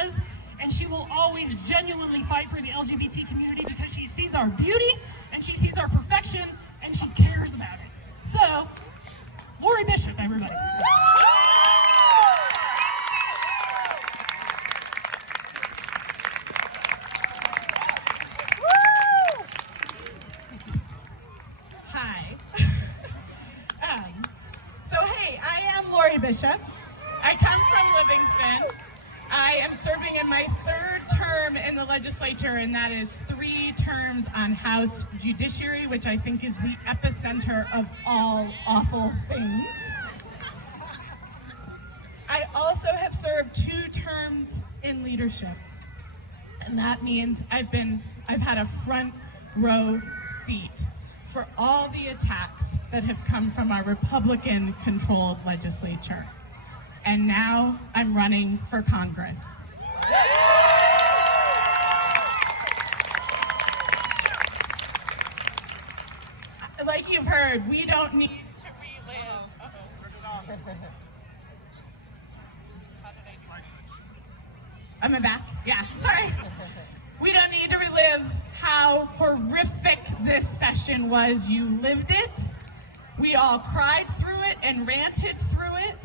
does, and she will always genuinely fight for the LGBT community because she sees our beauty and she sees our perfection and she cares about it. So, Laurie Bishop, everybody. Hi. Hey, I am Laurie Bishop. I come from Livingston. I am serving in my third term in the legislature, and that is 3 terms on House Judiciary, which I think is the epicenter of all awful things. I also have served 2 terms in leadership, and that means I've had a front row seat for all the attacks that have come from our Republican-controlled legislature. And now I'm running for Congress. Like you've heard, we don't need to relive. Am I back? Yeah, sorry. We don't need to relive how horrific this session was. You lived it. We all cried through it and ranted through it.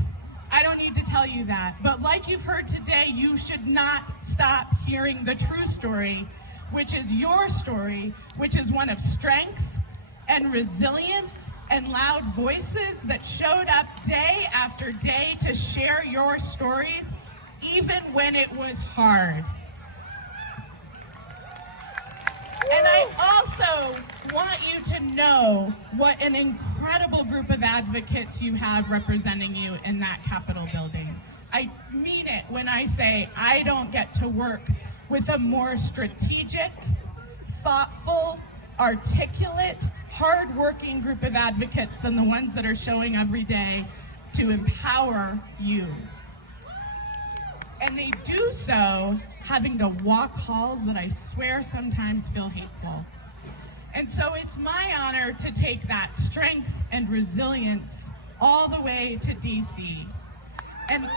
I don't need to tell you that. But like you've heard today, you should not stop hearing the true story, which is your story, which is one of strength and resilience and loud voices that showed up day after day to share your stories, even when it was hard. And I also want you to know what an incredible group of advocates you have representing you in that Capitol building. I mean it when I say I don't get to work with a more strategic, thoughtful, articulate, hard-working group of advocates than the ones that are showing every day to empower you. And they do so having to walk halls that I swear sometimes feel hateful. And so it's my honor to take that strength and resilience all the way to DC. And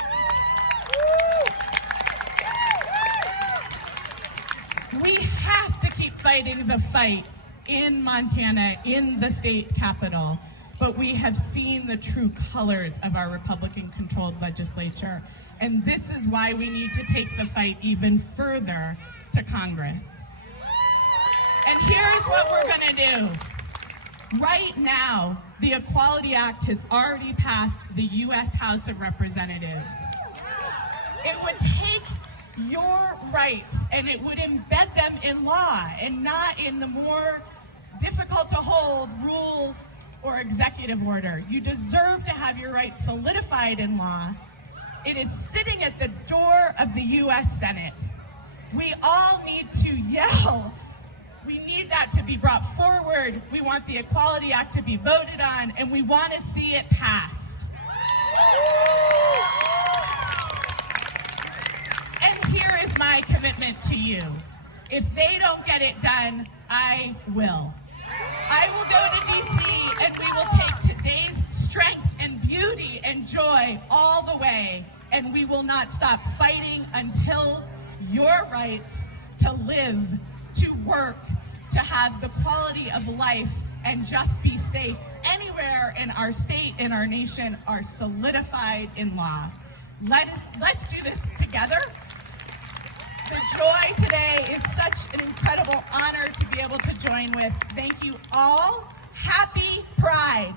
we have to keep fighting the fight in Montana, in the state capitol. But we have seen the true colors of our Republican-controlled legislature. And this is why we need to take the fight even further to Congress. And here's what we're gonna do. Right now, the Equality Act has already passed the US House of Representatives. It would take your rights and it would embed them in law and not in the more difficult to hold rule or executive order. You deserve to have your rights solidified in law. It is sitting at the door of the US Senate. We all need to yell. We need that to be brought forward. We want the Equality Act to be voted on, and we want to see it passed. And here is my commitment to you. If they don't get it done, I will. I will go to DC and we will take today's strength and beauty and joy all the way, and we will not stop fighting until your rights to live, to work, to have the quality of life and just be safe anywhere in our state, in our nation, are solidified in law. Let's do this together. The joy today is such an incredible honor to be able to join with. Thank you all. Happy Pride.